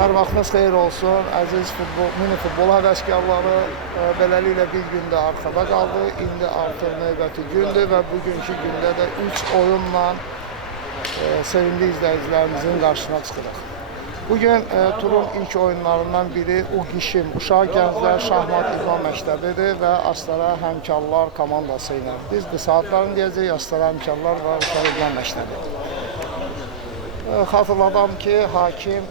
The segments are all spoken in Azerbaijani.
Hər vaxtınız xeyir olsun, əziz mini futbol həvəskarları. Beləliklə bir gündə arxada qaldı. İndi artıq növbəti gündür və bugünkü gündə də 3 oyunla sevimli izləyicilərimizin qarşısına çıxırıq. Bugün turun ilk oyunlarından biri UQİŞİM Uşaq Gənclər Şahmat İdman Məktəbidir və Astara Həmkarlar komandası ilə. Biz qısa adlarını deyəcəyik, Astara Həmkarlar və Uşaq İdman Məktəbi. Xatırladım ki, hakim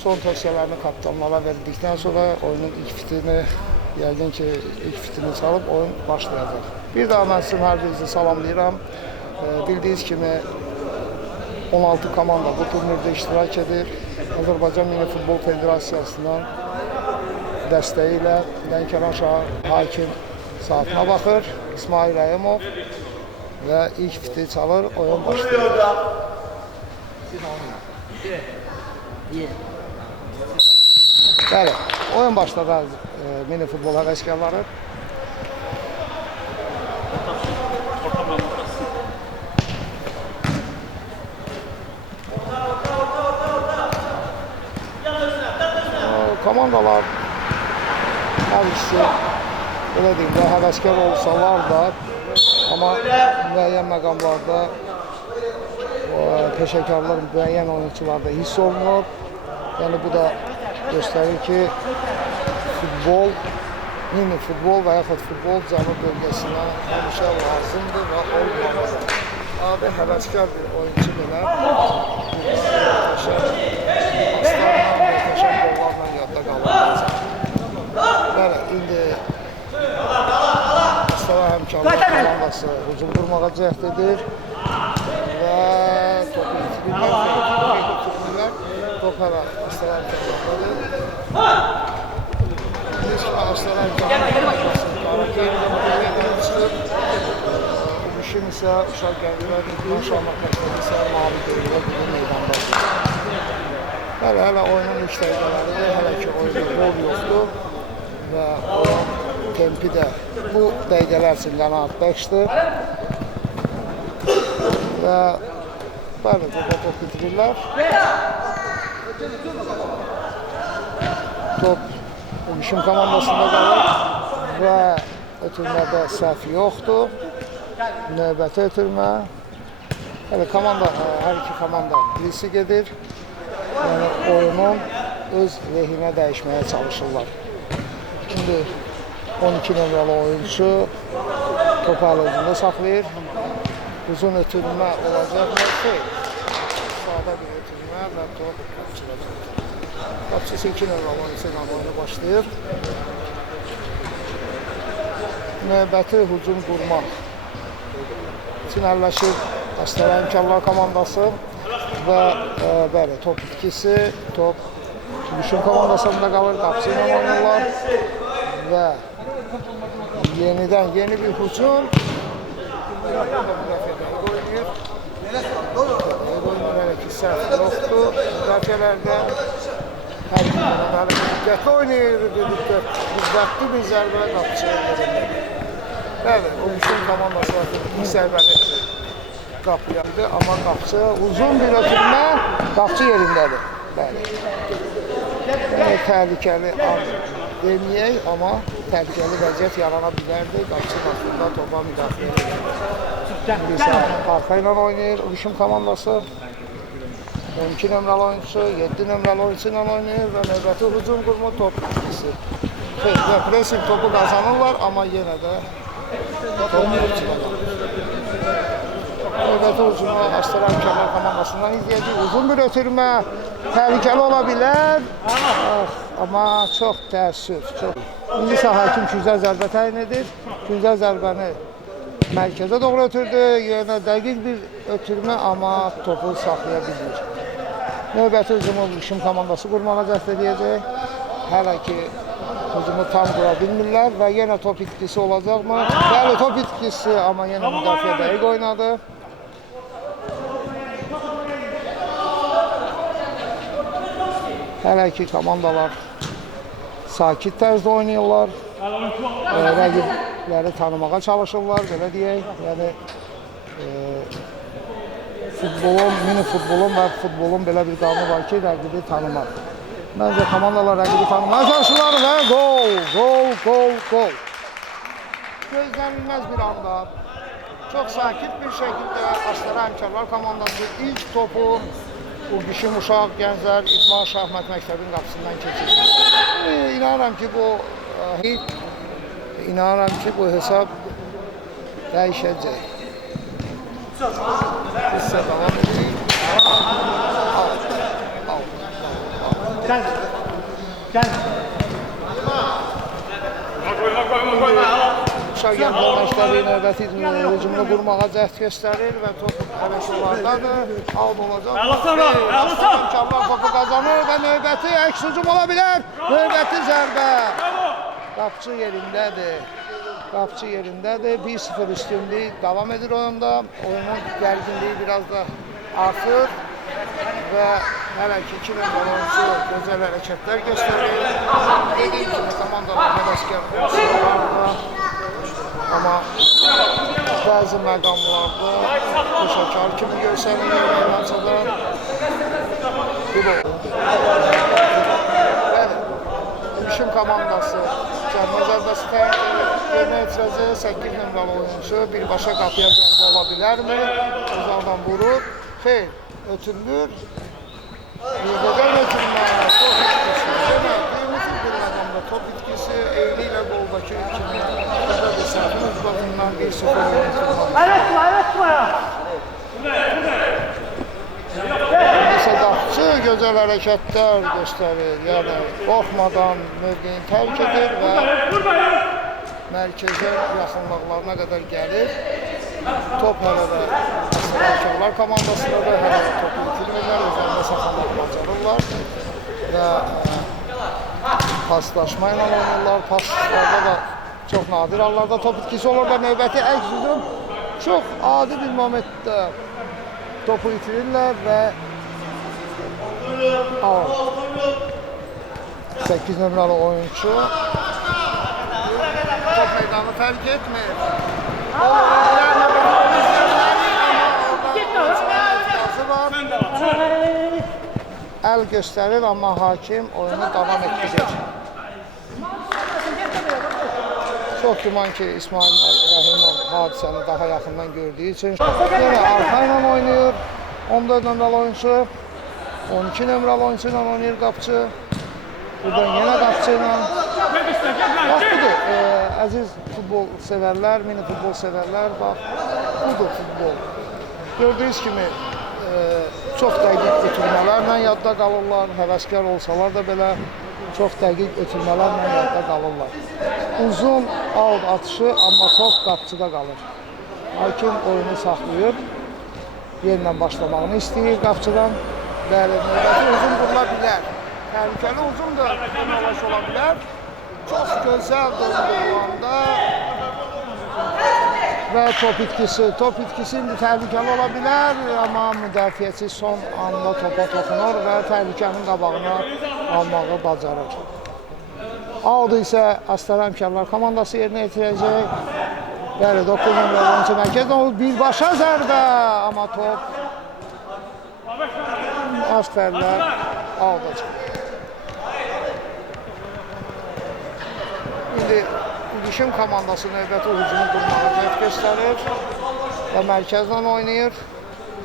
son tövsiyələrini kapitanlara verdikdən sonra oyunun ilk fitini, yəqin ki, ilk fitini çalıb oyun başlayacaq. Bir daha mən sizin hər birinizi salamlayıram. Bildiyiniz kimi 16 komanda bu turnirdə iştirak edir. Azərbaycan Mini Futbol Federasiyasının dəstəyi ilə Lənkəran şəhər hakim saatına baxır. İsmail Rəhimov və ilk fiti çalır, oyun başlayır. Bəli, oyun başladı mini futbol həvəskarları. Komandalar hər ikisi belə deyim də həvəskar olsalar da, amma müəyyən məqamlarda peşəkarlar, müəyyən oyuncularda hiss olunur. Yəni bu da göstərir ki, futbol, mini futbol və yaxud futbol cənub bölgəsinə həmişə lazımdır və olmalıdır. Adi həvəskar bir oyuncu belə möhtəşəm qollarla yadda qalır. Bəli, indi Astara Həmkarlar komandası hücum qurmağa cəhd edir və topu itirmirlər. Top hələ Astara Həmkarlardadır. Biz Astara Həmkarlarımızın qaraqeyrilə çıxır. UQİŞİM isə Uşaq Gənclər İdman Şahmat Məktəbi isə mavi qeyrilə bugün meydandadır. Bəli, hələ oyunun ilk dəqiqələri, hələ ki oyunda gol yoxdur və oyun tempi də bu dəqiqələr üçün qənaət bəxşdir. Və bəli, burada top bitirirlər. Top UQİŞİM komandasında qalır və ötürmədə səhv yoxdur. Növbəti ötürmə. Hər iki komanda birisi gedir. Yəni oyunun öz lehinə dəyişməyə çalışırlar. Şimdi 12 nömrəli oyuncu topu əl özündə saxlayır. Uzun ötürmə olacaq ki, sağda bir ötürmə və top qapçılacaq. Qapçısı 2 nömrəli oyuncu ilə oyunu başlayır. Növbəti hücum qurmaq üçün əlləşir Astara Həmkarlar komandası və bəli, top itkisi, top UQİŞİM komandasında qalır, qapçı ilə oynayırlar və yenidən yeni bir hücum. Müdafiədə ki, səhv yoxdur. Müdafiələrdə hər iki diqqətli oynayır, diqqətli bir zərbə qapçıya verilməli. Bəli, UQİŞİM komandası ilk zərbəni qapıyandı, amma qapçı uzun bir ötürmə, qapçı yerindədir. Bəli. Təhlükəli an deməyək, amma təhlükəli vəziyyət yarana bilərdi. Qapçı vaxtında topa müdafiə edir. İndi arxa ilə oynayır UQİŞİM komandası. 12 nömrəli oyuncusu, 7 nömrəli oyuncu ilə oynayır və növbəti hücum qurma top itkisi. Pressing topu qazanırlar, amma yenə də top qapçıda qalır. Növbəti hücumu Astara Həmkarlar komandasından izləyəcək. Uzun bir ötürmə, təhlükəli ola bilər, amma çox təəssüf. İndi isə hakim güzəl zərbə təyin edir. Güzəl zərbəni mərkəzə doğru ötürdü. Yenə dəqiq bir ötürmə, amma topu saxlaya bilir. Növbəti hücumu UQİŞİM komandası qurmağa cəhd edəcək. Hələ ki hücumu tam qura bilmirlər və yenə top itkisi olacaqmı? Bəli, top itkisi, amma yenə müdafiə dəqiq oynadı. Hələ ki komandalar sakit tərzdə oynayırlar. Rəqibləri tanımağa çalışırlar, belə deyək. Yəni futbolun, mini futbolun və futbolun belə bir qanunu var ki, rəqibi tanımaq. Məncə komandalar rəqibi tanımaya çalışırlar və gol. Gözlənilməz bir anda çox sakit bir şəkildə Astara Həmkarlar komandası ilk topu Urgüşüm Uşaq Gənclər İdman Şahmat Məktəbinin qapısından keçirdi. İnanıram ki bu hesab dəyişəcək. Hissə davam edəcək. Gəl. Uşaq Gənclər Məktəbi növbəti hücumunu qurmağa cəhd göstərir və top həvəşolardadır. Out olacaq. Həmkarlar topu qazanır və növbəti əks hücum ola bilər. Növbəti zərbə. Qapçı yerindədir. 1-0 üstünlük davam edir oyunda. Oyunun gərginliyi biraz da artır və hələ ki 2 nömrəli oyuncu gözəl hərəkətlər göstərir. Dediyim kimi komandalar həvəskar olsunlar. Amma bəzi məqamlarda peşəkar kimi görsənir meydançada. Urgüşüm komandası cərimə zərbəsi təyin yerinə etirazı 8 nömrəli oyuncu birbaşa qapıya zərbə ola bilərmi? Uzaqdan vurur. Xeyr, ötürülür. Gözəl ötürülmə, top itkisi. Düyümüz bir məqamda top itkisi eyni ilə qoldakı kimi burada bir səhvin ucbatından 1-0 yönetilməlidir. Qapçı gözəl hərəkətlər göstərir, yəni qorxmadan mövqeyini tərk edir və mərkəzə yaxınlıqlarına qədər gəlir. Top hələ də Həmkarlar komandasında da hələ də topu itirmirlər, özlərində saxlamaq bacarırlar və paslaşma ilə oynayırlar. Paslarda da çox nadir hallarda top itkisi olur və növbəti əks hücum çox adi bir momentdə topu itirirlər və 8 nömrəli oyuncu top meydanı tərk etmir. Əl göstərir, amma hakim oyunu davam etdirir. Çox güman ki, İsmail Rəhimov hadisəni daha yaxından gördüyü üçün yenə arxa ilə oynayır. 14 nömrəli oyuncu, 12 nömrəli oyuncu ilə oynayır qapçı. Buradan yenə qapçı ilə. Bax, budur, əziz futbol sevərlər, mini futbol sevərlər, bax, budur futbol. Gördüyünüz kimi, çox dəqiq ötürmələrlə yadda qalırlar, həvəskar olsalar da belə çox dəqiq ötürmələrlə yadda qalırlar. Uzun out atışı, amma top qapçıda qalır. Hakim oyunu saxlayır, yerlə başlamağını istəyir qapçıdan. Bəli, növbəti uzun vurula bilər. Təhlükəli uzun da yanaş ola bilər. Çox gözəl döndürülanda və top itkisi indi təhlükəli ola bilər, amma müdafiəçi son anda topa toxunur və təhlükənin qabağını almağı bacarır. Aldı isə Astara Həmkarlar komandası yerinə yetirəcək. Bəli, 9 nömrəli oyuncu mərkəzdən olur, birbaşa zərbə, amma top az fərqlər aldacaq. İndi Urgüşüm komandası növbəti hücumu qurmağa cəhd göstərir və mərkəzdən oynayır.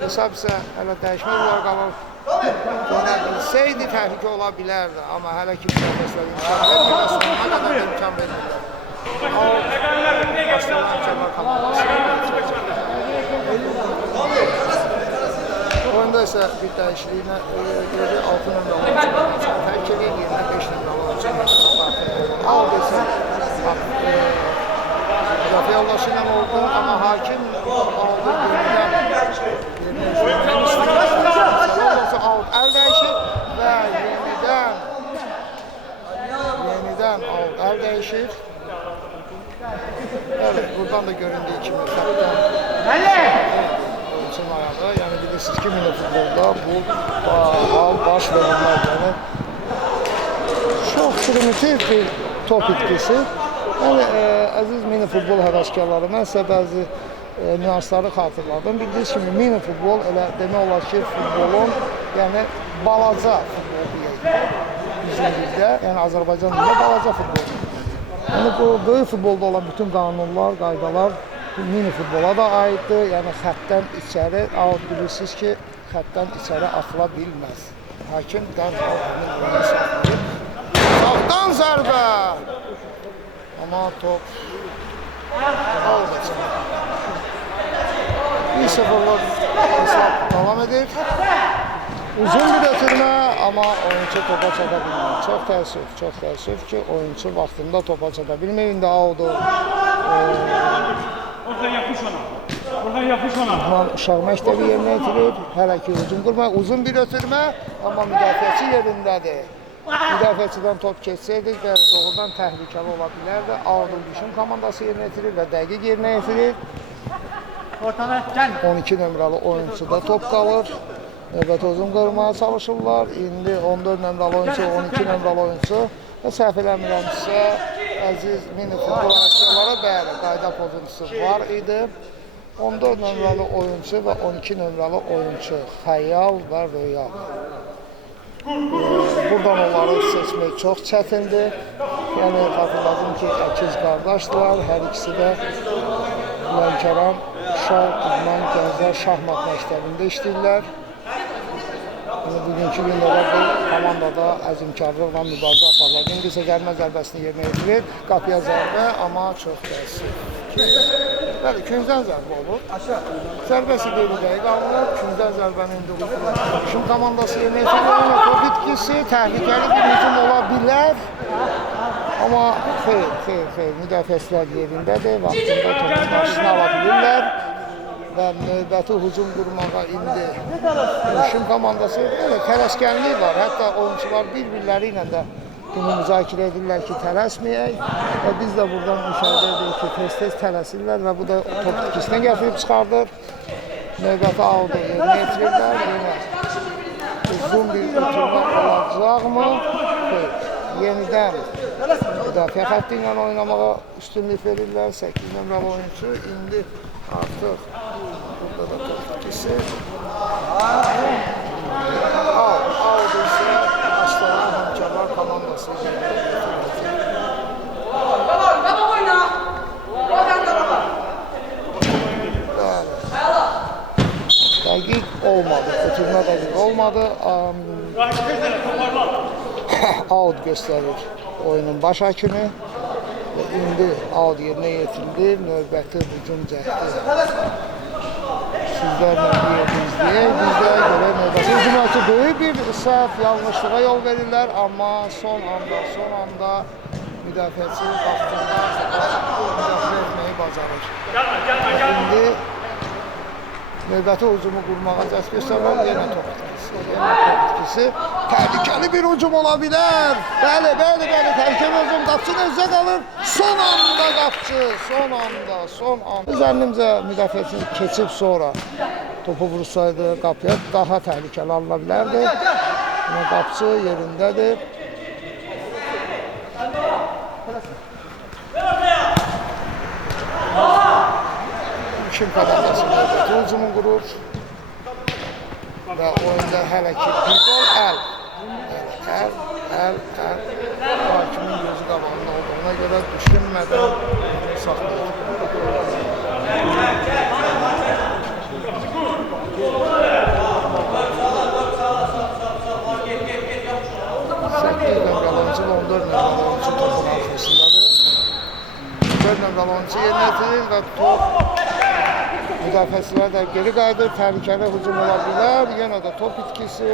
Hesab isə hələ dəyişmə olaraq qalır. Dönə bilsəydi təhlükə ola bilərdi, amma hələ ki müdafiəçilər imkan vermir və sonuna qədər imkan vermirlər. Astara Həmkarlar komandası oyunda isə bir dəyişikliyinə görə 6 nömrəli oyuncu tərk edir, yerinə 5 nömrəli oyuncu aldı isə müdafiə yoldaşı ilə oldu, amma hakim aldı yerindən əl dəyişir və yenidən əl dəyişir. Evet, buradan da göründüyü kimi xəttdən oyunçunun ayağı, yəni bilirsiniz ki, mini futbolda bu baş verilmez, yəni çox primitiv bir top itkisi. Yəni, əziz mini futbol həvəskarları, mən sizə bəzi nüansları xatırladım. Bildiyiniz kimi, mini futbol elə demək olar ki, futbolun, yəni balaca futbol deyək. dildə, yəni Azərbaycan dilində balaca futbol. Yəni bu böyük futbolda olan bütün qanunlar, qaydalar mini futbola da aiddir. Yəni xəttdən içəri, bilirsiniz ki, xəttdən içəri atıla bilməz. Hakim dərhal həmin oyunu saxlayıb. Sağdan zərbə! Amma top aldı. 1-0'lık hesap devam edir. Uzun bir ötürmə, amma oyuncu topa çata bilmir. Çox təəssüf ki, oyuncu vaxtında topa çata bilmir. İndi Audu uşaq məktəbi yerinə yetirir. Hələ ki, hücum qurma. Uzun bir ötürmə, amma müdafiəçi yerindədir. Müdafiəçidən top keçsəydi, doğrudan təhlükəli ola bilərdi. Audu düşün komandası yerinə yetirir və dəqiq yerinə yetirir. 12 nömrəli oyuncuda top qalır. Növbəti uzun qırmaya çalışırlar. İndi 14 nömrəli oyuncu, 12 nömrəli oyuncu. Və səhv eləmirəmsə, əziz mini futbol aşçıları bəli, qayda pozuntusu var idi. 14 nömrəli oyuncu və 12 nömrəli oyuncu, Xəyal və Röya. Buradan onları seçmək çox çətindir. Yəni, xatırladım ki, əkiz qardaşdılar. Hər ikisi də Lənkəran Uşaq İdman Gənclər Şahmat məktəbində işləyirlər. Bugünkü gündə də bu komandada əzmkarlıqla mübarizə aparırlar. İndi isə gəlmə zərbəsini yerinə yetirir. Qapıya zərbə, amma çox təəssüf. Bəli, küncdən zərbə olur. Zərbəsi qeyri-dəqiq alınır. Küncdən zərbənin indi hücum komandası yerinə yetirir. Top itkisi, təhlükəli bir hücum ola bilər. Amma xeyr, müdafiəçilər yerindədir. Vaxtında topun başını ala bilirlər. Və növbəti hücum qurmağa indi hücum komandası tələskənlik var. Hətta oyuncular bir-birləri ilə də bunu müzakirə edirlər ki, tələsməyək. Və biz də buradan müşahidə edirik ki, tez-tez tələsirlər və bu da top itkisindən gətirib çıxardır. Növbəti Audu yerinə yetirirlər. Uzun bir ötürmə olacaqmı? Yenidən müdafiə xətti ilə oynamağa üstünlük verirlər. 8 nömrəli oyuncu indi artıq burada da top itkisi. Audu isə Aştaran Həmkarlar komandası dəqiq olmadı, ötürmə dəqiq olmadı. Aud göstərir oyunun baş hakimi. İndi Aud yerinə yetirilir, növbəti hücum cəhdi. Sizlərlə izləyək, bizdə görə növbəti hücum hakimi böyük bir səhv, yanlışlığa yol verirlər, amma son anda müdafiəçi vaxtında müdafiə etməyi bacarır. İndi növbəti hücumu qurmağa cəhd göstərirlər, yenə top itkisi. Təhlükəli bir hücum ola bilər. Bəli, təhlükəli hücum, qapçı özdə qalır. Son anda qapçı, son anda. Zənnimcə müdafiəçini keçib sonra topu vursaydı qapıya daha təhlükəli alına bilərdi. Amma qapçı yerindədir. Kim komandası növbəti hücumu qurur. Və oyunda hələ ki bir gol əl. Hakimin gözü qabağında olduğuna görə düşünmədən saxlayır. Səkkiz nömrəli oyuncu, 14 nömrəli oyuncu topun arxasındadır. 4 nömrəli oyuncu yerinə yetirir və top müdafiəçilər də geri qayıdır, təhlükəli hücum ola bilər. Yenə də top itkisi,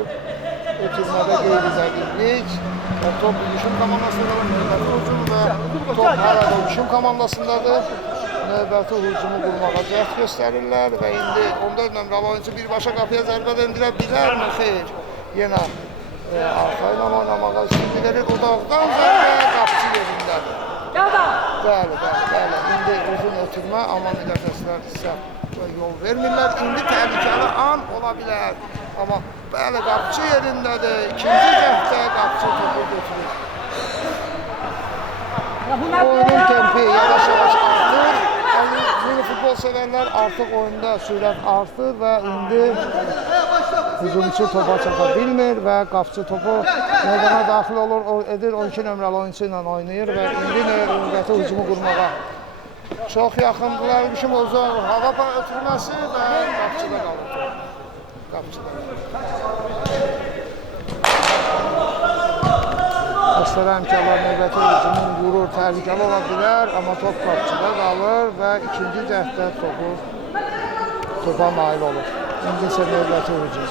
ötürmədə qeyri-dəqiqlik. Top hücum komandasındadır, növbəti hücum və top hələ də hücum komandasındadır. Növbəti hücumu qurmağa cəhd göstərirlər və indi 14 nömrəli oyuncu birbaşa qapıya zərbə endirə bilərmi? Xeyr. Yenə arxa ilə oynamağa üstünlük verir. Udaqdan zərbə qapçı yerindədir. Bəli. İndi uzun ötürmə, amma müdafiəçilər isə yol vermirlər. İndi təhlükəli an ola bilər. Amma bəli, qapçı yerindədir. İkinci cəhddə qapçı topu götürür. Oyunun tempi yavaş-yavaş artır. Mini futbol sevərlər artıq oyunda sürət artır və indi hücumçu topa çata bilmir və qapçı topu meydana daxil olur, edir 12 nömrəli oyunçu ilə oynayır və indi növbəti hücumu qurmağa çox yaxındılar. Bizim Ozan hava ötürməsi və qapçıda qalır. Qapçıda. Astara Həmkarlar növbəti hücumun vurur, təhlükəli ola bilər, amma top qapçıda qalır və ikinci cəhddə topa nail olur. İndi isə növbəti hücum.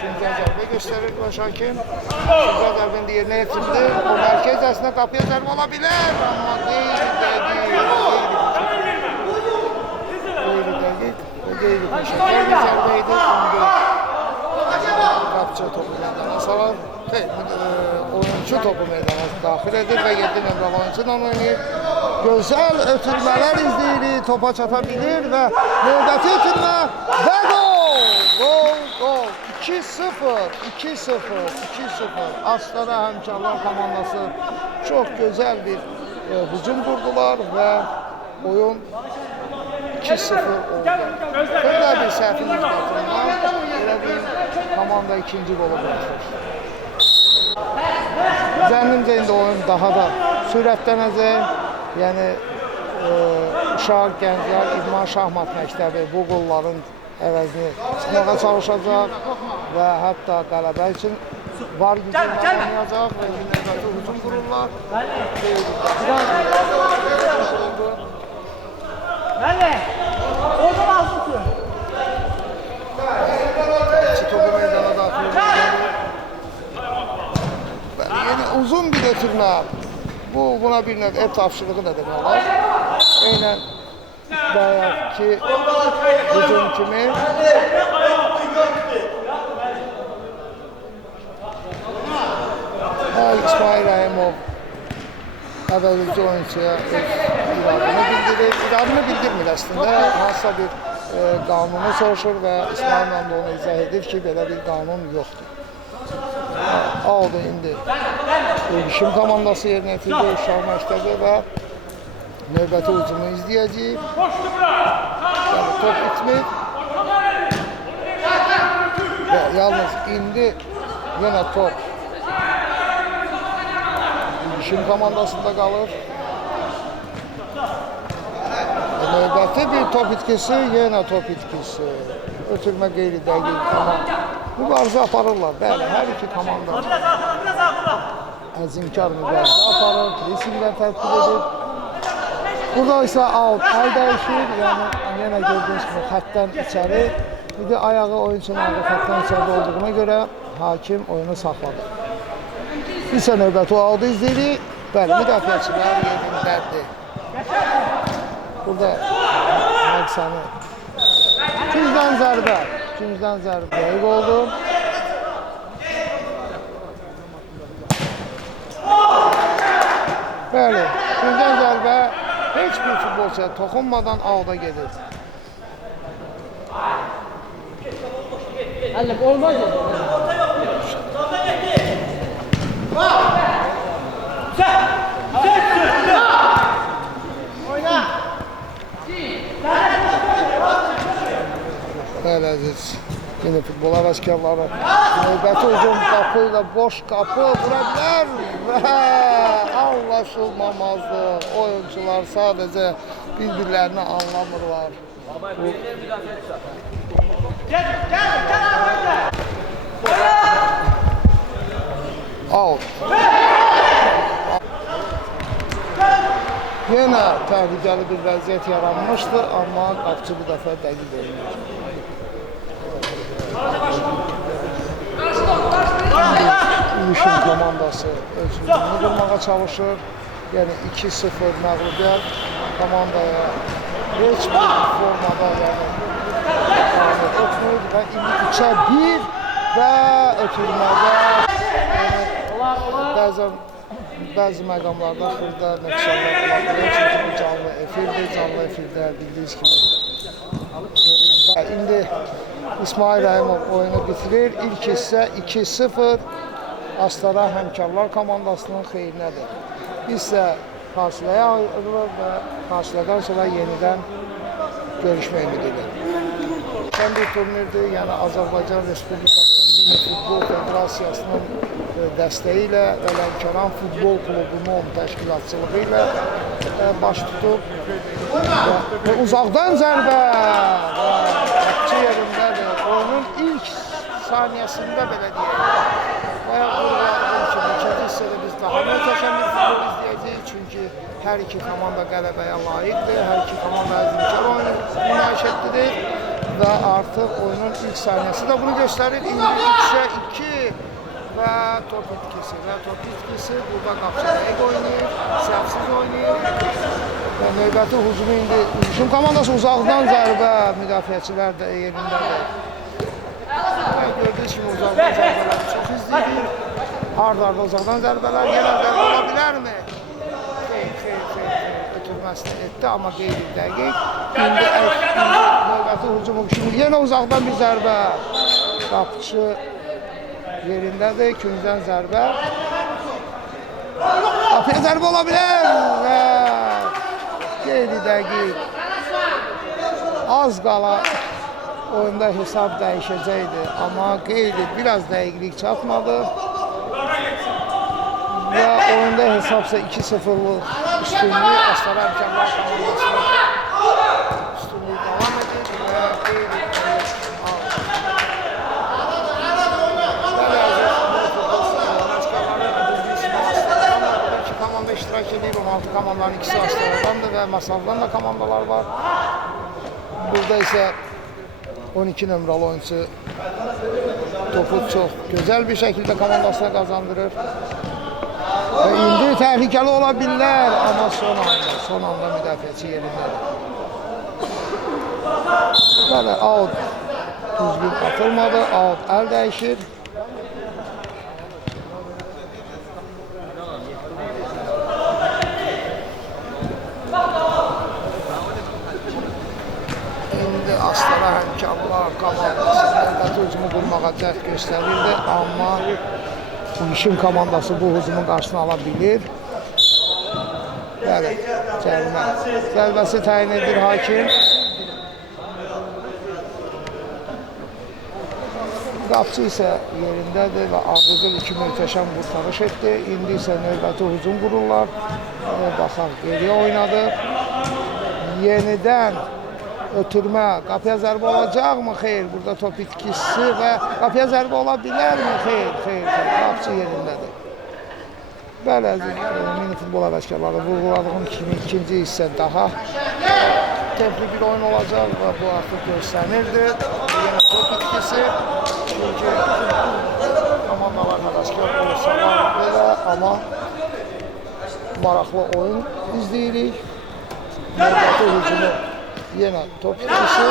İkinci zərbə göstərir Başakin. İkinci zərbəni yerinə yetirdi. O mərkəz əslində qapıya zərbə ola bilər, amma qeyri-dəqiq. Bir zərbə idi, qapçı topu meydana salar. Oyuncu topu meydana daxil edir və 7 nömrəli oyuncu ilə oynayır. Gözəl ötürmələr izləyirik, topa çata bilir və növbəti ötürmə və gol! Gol! 2-0. Astara Həmkarlar komandası çox gözəl bir hücum qurdular və oyun 2-0 oldu. Belə bir səhvin müqatından belə bir komanda ikinci qolu bırakır. Zənnimcə indi oyun daha da sürətlənəcək. Yəni uşaq, gənclər, İdman Şahmat məktəbi bu qolların əvəzini çıxmağa çalışacaq və hətta qələbə üçün var gücünlə oynayacaq və növbəti hücum qururlar. Bəli, oradan alsın. Topu meydana daxil edir. Yeni uzun bir ötürmə. Buna bir növ ev tapşırığı da demək olar. Eynən bayaqki hücum kimi. İsmail Rəhimov əvvəlcə oyuncuya öz iradını bildirir. İradını bildirmir əslində. Hansısa bir qanunu soruşur və İsmail Rəhimov da onu izah edir ki, belə bir qanun yoxdur. Aldı indi. İşim komandası yerinə yetirdi uşaq məktəbi və növbəti hücumu izləyəcəyik. Yəni top bitmir. Və yalnız indi yenə top İşim komandasında qalır. Növbəti bir top itkisi, yenə top itkisi. Ötürmə qeyri-dəqiq, amma mübarizə aparırlar. Bəli, hər iki komanda əzimkar mübarizə aparır, pressinglə tətbiq edir. Burada isə out, əl dəyişir, yəni yenə gördüyünüz kimi xəttdən içəri. Bir də ayağı oyunçunun ayağı xəttdən içəri olduğuna görə hakim oyunu saxladı. İsə növbəti aldı izləyirik. Bəli, müdafiəçilər yerindədir. Burada məqsəni ikinciden zərbə dəqiq oldu. Bəli, ikinciden zərbə heç bir futbolçuya toxunmadan alda gedir. Olmaz mı? Bəli, əziz, yine futbol həvəskarları növbəti hücum qapı ilə boş qapı vura bilər və anlaşılmamazlıq. Oyuncular sadəcə bir-birlərini anlamırlar. Out. Yenə təhlükəli bir vəziyyət yaranmışdı, amma qapçı bu dəfə dəqiq oynayacaq. İlişin komandası öz hücumunu qurmağa çalışır. Yəni 2-0 məğlubiyyət komandaya heç bir formada etmir və indi 3-1 və ötürmədə bəzi məqamlarda xırda nöqsanlar ola bilər. Çünki bu canlı efirdir, canlı efirdə bildiyiniz kimi. İndi İsmail Rəhimov oyunu bitirir. İlk hissə 2-0 Astara Həmkarlar komandasının xeyrinədir. Biz isə fasiləyə ayrılır və fasilədən sonra yenidən görüşmək ümididir. Son bir turnirdir, yəni Azərbaycan Respublikasının Mini Futbol Federasiyasının dəstəyi ilə və Lənkəran Futbol Klubunun təşkilatçılığı ilə baş tutub və uzaqdan zərbə və qapçı yerindədir. Oyunun ilk saniyəsində belə deyək. Bayaq vurguladığım kimi, ikinci hissədə biz daha möhtəşəm bir futbol izləyəcəyik. Çünki hər iki komanda qələbəyə layiqdir, hər iki komanda əzimkar oyunu nümayiş etdirir və artıq oyunun ilk saniyəsi də bunu göstərir. İndi 3-ə 2 və top itkisi və top itkisi burada qapçı dəqiq oynayır, səhvsiz oynayır və növbəti hücumu indi hücum komandası uzaqdan zərbə, müdafiəçilər də yerindədir. Gördüyünüz kimi uzaqdan zərbələri çox izləyir. Ard-arda uzaqdan zərbələr, yenə zərbə ola bilərmi? Xeyr, ötürməsini etdi, amma qeyri-dəqiq. İndi növbəti hücumu kimi yenə uzaqdan bir zərbə. Qapçı yerindədir, küncdən zərbə. Qapıya zərbə ola bilər və qeyri-dəqiq. Az qala oyunda hesab dəyişəcəkdi, amma biraz dəqiqlik çatmadı və oyunda hesabsa 2-0'lık üstünlük Astara Əmkərlər komandasının üstünlüyü davam edir və qeyri-dəqiq iki komanda iştirak edir, 16 komandanın ikisi Astaradandır və Masaldan da komandalar var. Burada isə 12 nömrəli oyuncu topu çox gözəl bir şəkildə komandasına qazandırır. Və indi təhlükəli ola bilər, amma son anda müdafiəçi yerindədir. Bəli, out düzgün atılmadı, out əl dəyişir. Astara Əmkərlər komandası növbəti hücumu qurmağa cəhd göstərirdi, amma İşin komandası bu hücumun qarşısını ala bilir. Bəli, cərimə zərbəsi təyin edir hakim. Qapçı isə yerindədir və ardıcıl iki möhtəşəm qurtarış etdi. İndi isə növbəti hücum qururlar. Baxaq, geriyə oynadı. Yenidən ötürmə, qapıya zərbə olacaqmı? Xeyr, burada top itkisi və qapıya zərbə ola bilərmi? Xeyr, qapçı yerindədir. Bəli, mini futbol həvəskarları vurguladığım kimi ikinci hissə daha templi bir oyun olacaq və bu artıq göstərilirdi. Yenə top itkisi, çünki komandalar həvəskar olsalar belə, amma maraqlı oyun izləyirik. Növbəti hücumu yenə top itkisi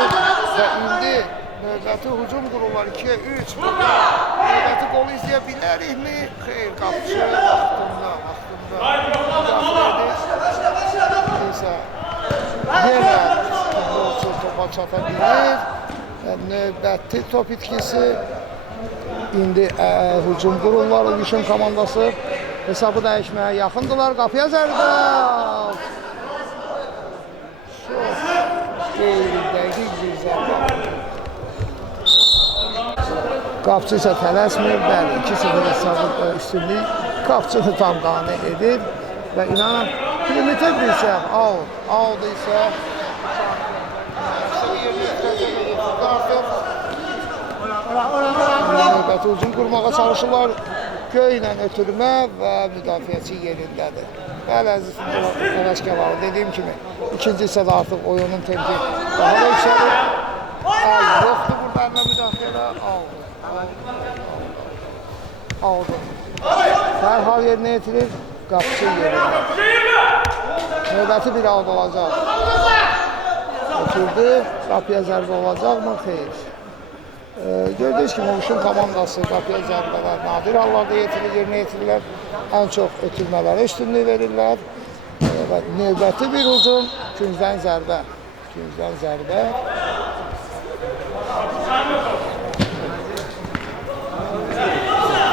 və indi növbəti hücum qururlar 2-yə 3. Növbəti qolu izləyə bilərikmi? Xeyr, qapçı vaxtında müdafiə edir. Neysə, yenə futbolçu topa çata bilir. Növbəti top itkisi. İndi hücum qururlar, İşin komandası hesabı dəyişməyə yaxındılar. Qapıya zərbə. Qeyri-dəqiq bir zərbə. Qapçı isə tələsmir, bəli, 2-0 hesabı üstünlük qapçını tam qane edir və inanın, primitiv bir səhv, out isə növbəti hücum qurmağa çalışırlar, göylə ötürmə və müdafiəçi yerindədir. Bəli, əziz futbol həvəskarları, dediyim kimi, ikinci hissədə artıq oyunun tempi daha da yüksəlir. Əl yoxdur burada, əllə müdafiədə, aldı. Dərhal yerinə yetirir, qapçı yerində. Növbəti bir aldı olacaq. Oturdu, qapıya zərbə olacaqmı? Xeyr. Gördüyünüz kimi, İşin komandası qapıya zərbələr nadir hallarda yerinə yetirirlər. Ən çox ötürmələrə üstünlük verirlər. Növbəti bir hücum, küncdən zərbə.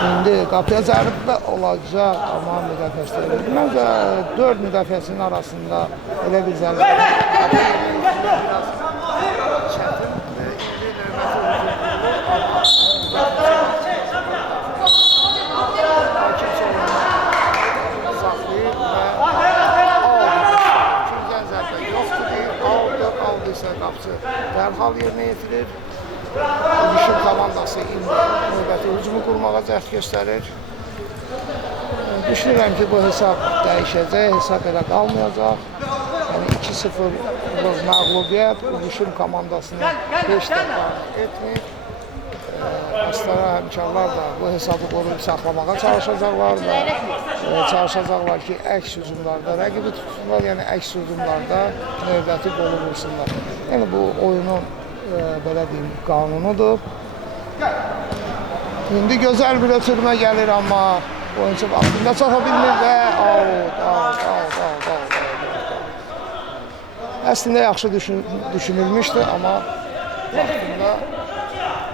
İndi qapıya zərbə olacaq, amma müdafiəçilər bilməz. 4 müdafiəçinin arasında elə bir zərbə. Çətin və indi növbəti saxlayıb və ikinciden zərbə yoxdur deyir, aldıysa qapısı dərhal yerinə yetirir. Düşün komandası indi növbəti hücumu qurmağa cəhd göstərir. Düşünürəm ki, bu hesab dəyişəcək, hesab elə qalmayacaq. Yəni 2-0 məğlubiyyət Düşün komandasını heç də etmir. Astara həmkarlar da bu hesabı qoruyub saxlamağa çalışacaqlar və çalışacaqlar ki, əks hücumlarda rəqibi tutsunlar, yəni əks hücumlarda növbəti qolu vursunlar. Yəni bu oyunun belə deyim, qanunudur. İndi gözəl bir ötürmə gəlir, amma oyuncu vaxtında çata bilmir və out. Əslində yaxşı düşünülmüşdü, amma vaxtında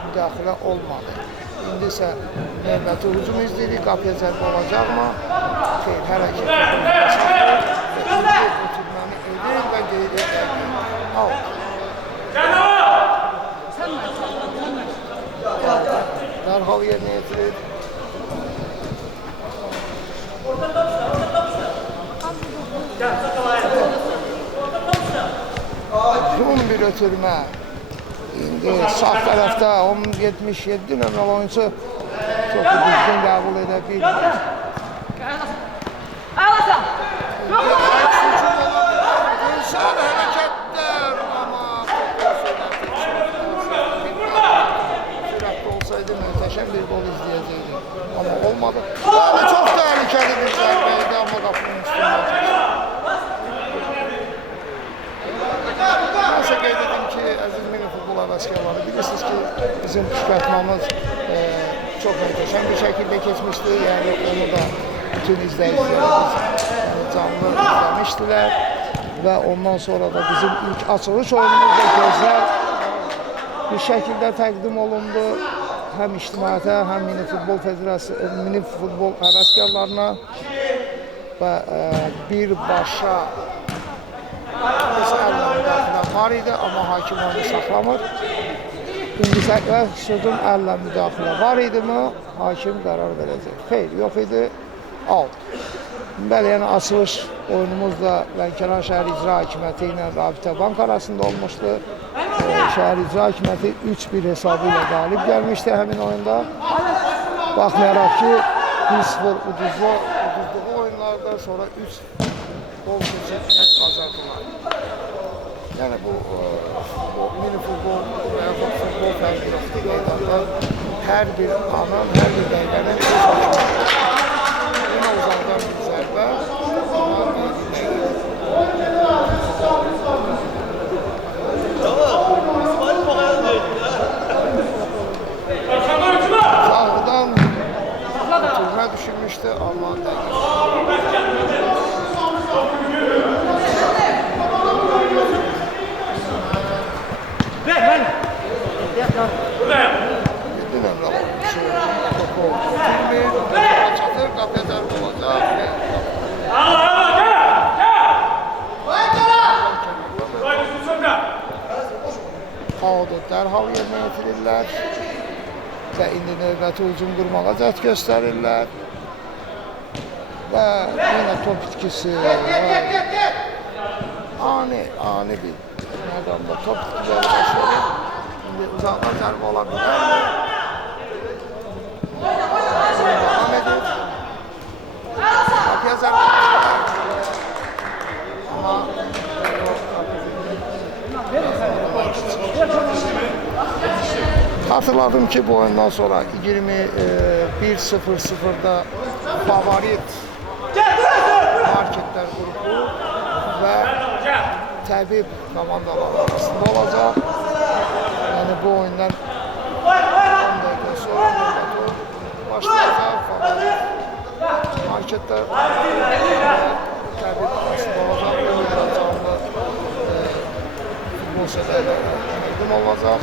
müdaxilə olmadı. İndi isə növbəti hücum izləyirik, qapıya zərbə olacaqmı? Xeyr, hərəkət ötürməni edir və qeyri out. Dərhal yerinə yetirir. Uzun bir ötürmə. İndi sağ tərəfdə 77 nömrəli oyuncu çox düzgün qəbul edə bilmir. Gözəl hərəkətlər, amma sürətli olsaydı möhtəşəm bir gol izləyəcəkdi. Amma olmadı. Çox təhlükəli bir zərbə idi, amma qapının üstündən çıxdı. Nəsə qeyd edim ki, əziz mini futbol həvəskarları, bilirsiniz ki, bizim çıxartmamız çox möhtəşəm bir şəkildə keçmişdi. Yəni onu da bütün izləyicilərimiz canlı izləmişdilər və ondan sonra da bizim ilk açılış oyunumuz da gözəl bir şəkildə təqdim olundu. Həm ictimaiyyətə, həm mini futbol həvəskarlarına və birbaşa müdaxilə var idi, amma hakim onu saxlamır. İndi sözün əllə müdaxilə var idimi, hakim qərar verəcək. Xeyr, yox idi, out. Bəli, yəni açılış oyunumuz da Lənkəran şəhər icra hakimiyyəti ilə Rabitə Bank arasında olmuşdu. Şəhər icra hakimiyyəti 3-1 hesabı ilə qalib gəlmişdi həmin oyunda. Baxmayaraq ki, 1-0 uduzluğu oyunlardan sonra 3 gol seçilmək qazandılar. Yəni bu mini futbol və ya futbol təşkilatı meydanda hər bir anın, hər bir dəqiqənin öz hakimiyyəti. Yine uzaktan bir zərbə. Sağlıdan türmə düşünmüşdü, amma çatır, qapıya zərbə olacaq. Faodu dərhal yerinə yetirirlər və indi növbəti hücum qurmağa cəhd göstərirlər və yenə top itkisi ani bir məqamda top itkiləri başlayır. İndi uzaqdan zərbə ola bilər. Devam edir. Qapıya zərbə olacaq. Amma hatırladım ki, bu oyundan sonra 21:00'da favorit marketler grubu ve Təbib komandaları arasında olacaq. Yani bu oyundan 10 dakika sonra başlayacaq. Favorit marketler Təbib arasında olacaq. Bu oyundan canlı futbol sədələri olacaq.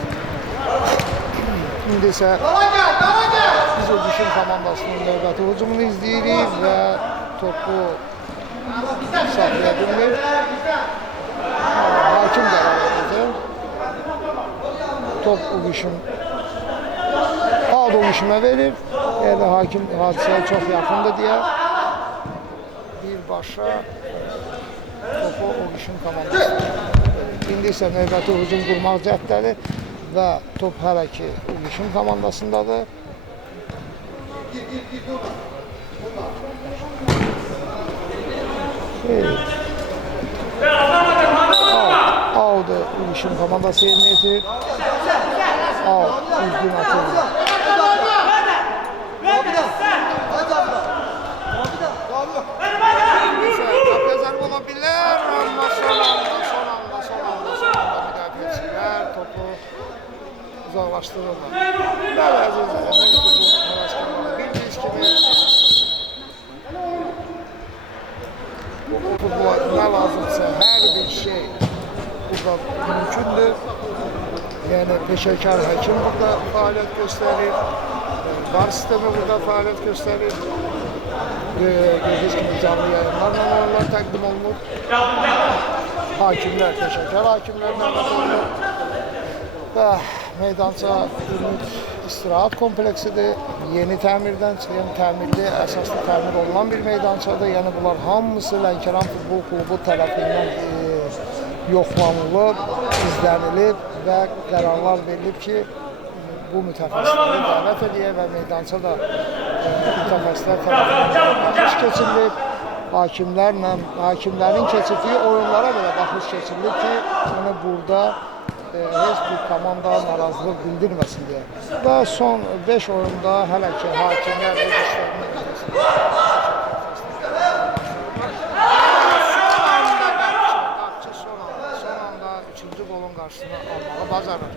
İndi isə biz Düşün komandasının növbəti hücumunu izləyirik və topu saxlaya bilmir. Hakim qərar edir. Top Ugişin Ugişimə verir. Yəni hakim hadisəyə çox yaxındır deyə birbaşa topu Ugişin komandasına. İndi isə növbəti hücum qurmaq cəhdləri və top hələ ki Ugişin komandasındadır. Aldı Ugişin komandası yerinə yetirir. Üzgün atıldı. Qapıya zərb ola bilər, amma son anda müdafiəçilər topu uzaqlaşdırırlar. Bəli, əzizlər, bildiyiniz kimi futbola nə lazımsa hər bir şey burada mümkündür. Yəni peşəkar həkim burada fəaliyyət göstərir, VAR sistemi burada fəaliyyət göstərir. Gördüyünüz kimi canlı yayınlarla onlarla təqdim olunur. Hakimlər, peşəkar hakimlər növbət olunur. Və meydança Ümid İstirahat kompleksidir. Yeni təmirdən çıxan təmirli, əsaslı təmir olunan bir meydançadır. Yəni bunlar hamısı Lənkəran Futbol Klubu tərəfindən yoxlanılıb, izlənilib və qərarlar verilib ki, bu mütəxəssisləri dəvət edək və meydança da mütəxəssislər tərəfindən baxış keçirilib. Hakimlərin keçirdiyi oyunlara belə baxış keçirilib ki, yəni burada heç bir komanda narazılıq bildirməsin deyə. Və son 5 oyunda hələ ki hakimlər öz işlərini golun qarşısına almağı bacarır.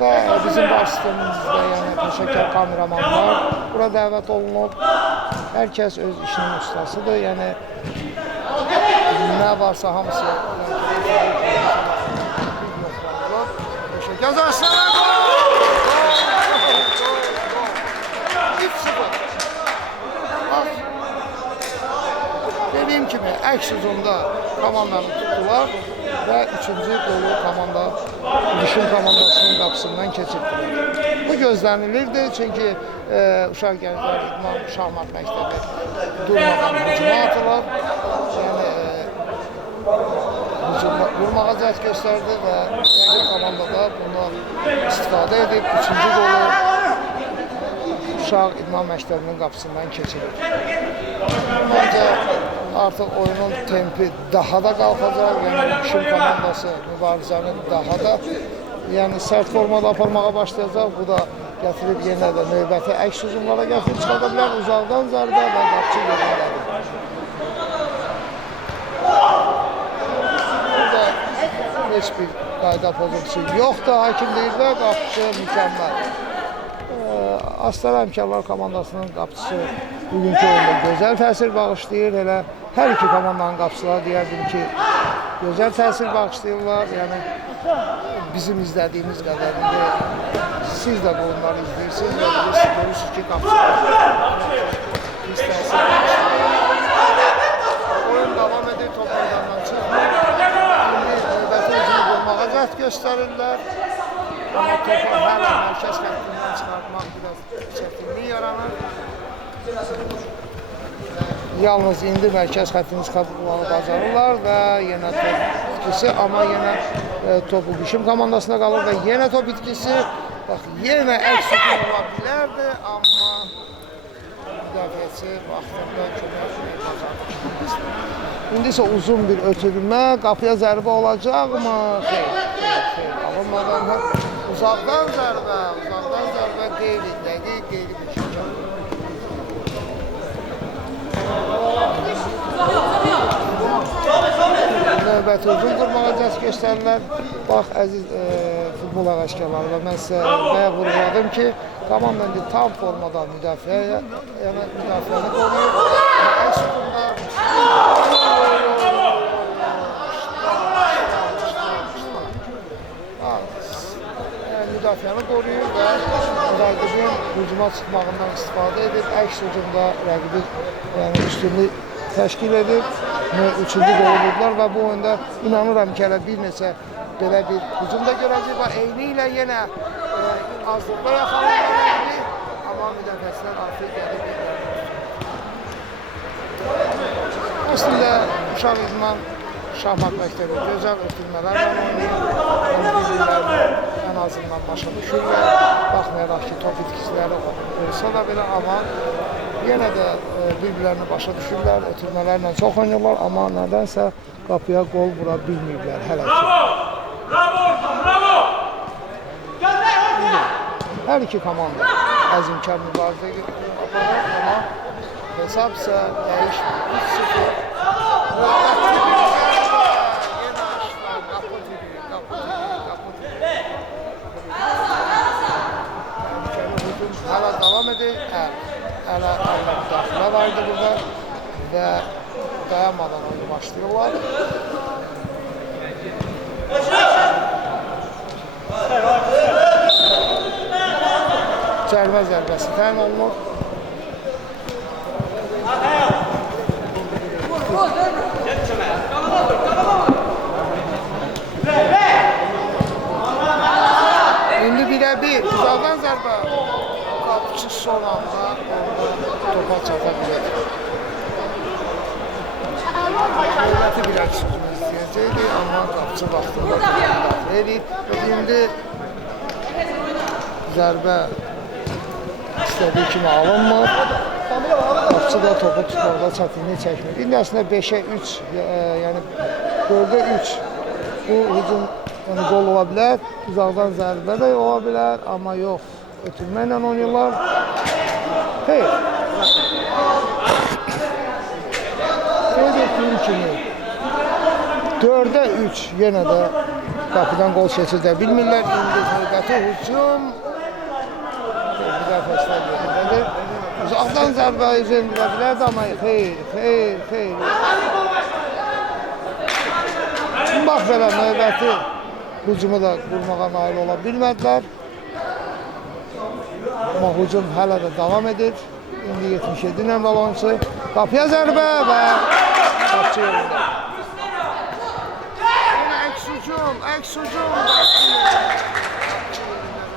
Və bizim var sistemimizdə, yəni peşəkar kameramanlar bura dəvət olunub. Hər kəs öz işinin ustasıdır. Yəni nə varsa hamısı yoxlanılıb. Peşəkar zarsana gol! 3-0. Dediyim kimi, əks hücumda komandanı tutdular və 3-cü qolu Düşün komandasının qapısından keçirdilər. Bu gözlənilirdi, çünki Uşaq Gənclər İdman Şahmat məktəbi durmadan hücuma atılır. Yəni vurmağa cəhd göstərdi və rəqib komanda da bundan istifadə edib 3-cü qolu Uşaq İdman məktəbinin qapısından keçirir. Məncə artıq oyunun tempi daha da qalxacaq, yəni Düşün komandası mübarizəni daha da sərt formada aparmağa başlayacaq. Bu da gətirib yenə də növbəti əks hücumlara gətirib çıxarda bilər, uzaqdan zərbə və qapçı yerindədir. Burada heç bir qayda pozuntusu yoxdur, hakim deyir və qapçı mükəmməl. Aslan Əmkarlar komandasının qapçısı bugünkü oyunda gözəl təsir bağışlayır. Elə hər iki komandanın qapçıları deyərdim ki, gözəl təsir bağışlayırlar. Yəni bizim izlədiyimiz qədərində siz də bu oyunları izləyirsiniz və görürsünüz ki, qapçılar biz təsir bağışlayır. Oyun davam edir, top meydandan çıxmır. İndi növbəti hücumu qurmağa cəhd göstərirlər. Amma topu hələ mərkəz xəttindən çıxartmaq biraz çətinlik yaranır. Yalnız indi mərkəz xəttini çıxartmağı bacarırlar və yenə top itkisi, amma yenə top Düşün komandasına qalır və yenə top itkisi. Bax, yenə əks hücum ola bilərdi, amma müdafiəçi vaxtında kömək bacarır. İndi isə uzun bir ötürmə, qapıya zərbə olacaqmı? Xeyr, alınmadan uzaqdan zərbə qeyri-dəqiq, qeyri-müşkil. Növbəti hücum qurmağa cəhd göstərirlər. Bax, əziz futbol əvəzkarları və mən sizə bayaq vurğuladım ki, komanda indi tam formada müdafiəni qoruyur. Əks hücumda müdafiəni qoruyur və rəqibin hücuma çıxmağından istifadə edib, əks hücumda rəqibi üstünlük təşkil edib, 3-cü qolu vurdular və bu oyunda inanıram ki, hələ bir neçə belə bir hücum da görəcək və eyni ilə yenə azlıqda yaxalanır, amma müdafiəçilər artıq gəlib. Əslində, uşaq idman şahmat məktəbi gözəl ötürmələrlə oynayır, ən azından başa düşürlər, baxmayaraq ki, top itkisiləri olsa da belə, amma yenə də bir-birlərini başa düşürlər, ötürmələrlə çox oynayırlar, amma nədənsə qapıya qol vura bilməyiblər hələ ki. Hər iki komanda əzimkar mübarizə aparır, amma hesab isə dəyişmir. 3-0. Hala devam edir. Hala müdaxilə var idi burada və dayanmadan oyunu başlayırlar. Cərimə zərbəsi təyin olunur. İndi birə-bir uzaqdan zərbə. Qapıcı son anda topa çata bilir. Növbəti bilək sözünü istəyəcəkdir, amma qapıcı vaxtında müdaxilə edir. İndi zərbə istədiyi kimi alınmır. Qapıcı da topu tutmaqda çətinlik çəkmir. İndi əslində 5-ə 3, yəni 4-ə 3 bu hücum qol ola bilər. Uzaqdan zərbə də ola bilər, amma yox. Ötürmə ilə oynayırlar. Xeyr. Qeyd etdiyim kimi 4-ə 3 yenə də qapıdan qol keçirdə bilmirlər. İndi növbəti hücum müdafiəçilər yerindədir. Uzaqdan zərbə üzərində bilərdi, amma xeyr. Bax belə növbəti hücumu da qurmağa nail ola bilmədilər. Amma hücum hələ də davam edir. İndi 77 nömrəli oyunçu. Qapıya zərbə və qapıcı yerində. Yine əks hücum.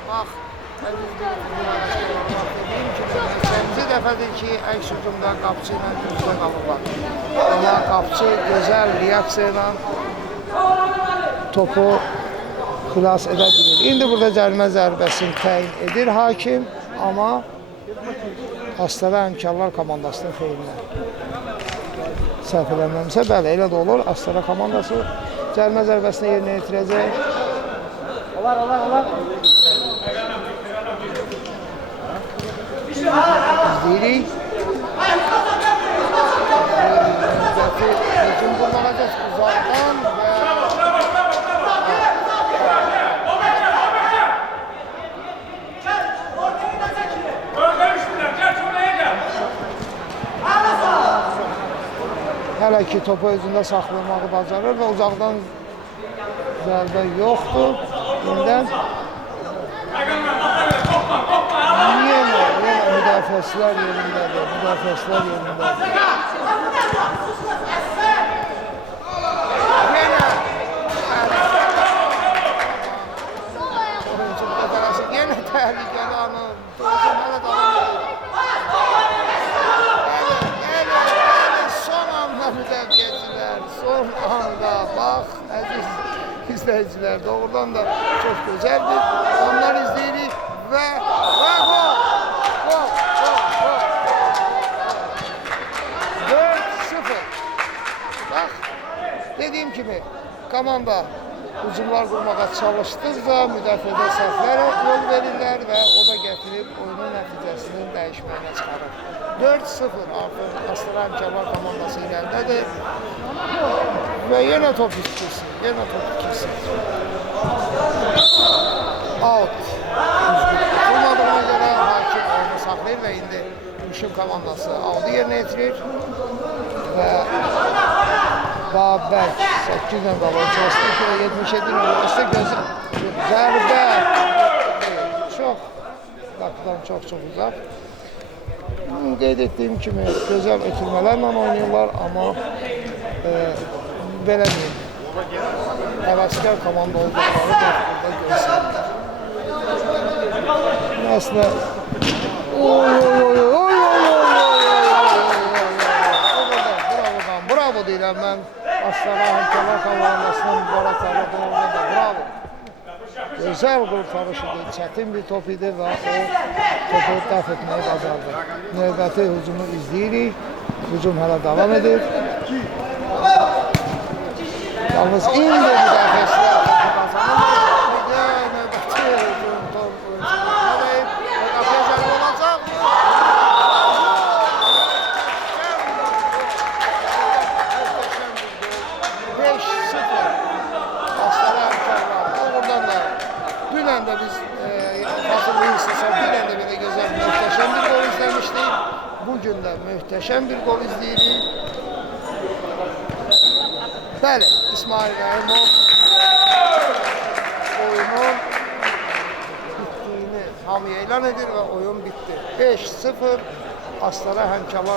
Bax, ikinci dəfədir ki, əks hücumda qapıcı ilə üstə qalıblar. Amma qapıcı gözəl reaksiya ilə topu xilas edə bilir. İndi burada cərimə zərbəsini təyin edir hakim, amma Astara Həmkarlar komandasının xeyrinə. Səhv eləməmsə, bəli, elə də olur. Astara komandası cərimə zərbəsini yerinə yetirəcək. Olar. İzləyirik. Hücum qurulacaq uzaqdan və hələ ki topu özündə saxlamağı bacarır və uzaqdan zərbə yoxdur. Yenə müdafiəçilər yerindədir. Yenə təhlükəli anı. Hələ davam edir. Müdafiəçilər son anda bax, əziz izləyicilər, doğrudan da çox gözəldir. Onlar izləyirik və gol! 4-0. Bax, dediyim kimi komanda hücumlar qurmağa çalışdıqca müdafiədə səhvlərə yol verirlər və o da gətirib oyunun nəticəsinin dəyişməyinə çıxarır. 4-0 artıq Astara Həmkarlar komandası irəlidədir və yenə top itkisi. Out. Olmadığına görə hakim oyunu saxlayır və indi Müşüm komandası out'u yerinə yetirir və Babək 8 nömrəli oyunçu 77 nömrəli gözəl zərbə. maçlardan çox uzaq. Qeyd etdiyim kimi gözəl ötürmələrlə oynayırlar, amma belə deyim, həvəskar komanda olduqları da burada görsənir. Aslında bravo deyirəm mən Astara Həmkarlar komandasının mübarəkləri doğrudan da bravo. Gözəl qurtarış idi, çətin bir top idi və o topu dəf etməyi bacardı. Növbəti hücumu izləyirik. Hücum hələ davam edir. Yalnız indi müdafiəçilər topu kazanır. Növbəti hücum top oyuncularına müdafiə zərbi olacaq. 5-0 Astara Həmkarlar. Oradan da dünən də biz hatırlayırsınızsa dünən də belə gözəl möhtəşəm bir gol izləmişdik. Bugün də möhtəşəm bir gol izləyirik. Bəli, İsmail Rəhimov oyunun bitdiyini hamıya elan edir və oyun bitdi. 5-0 Astara Həmkarlar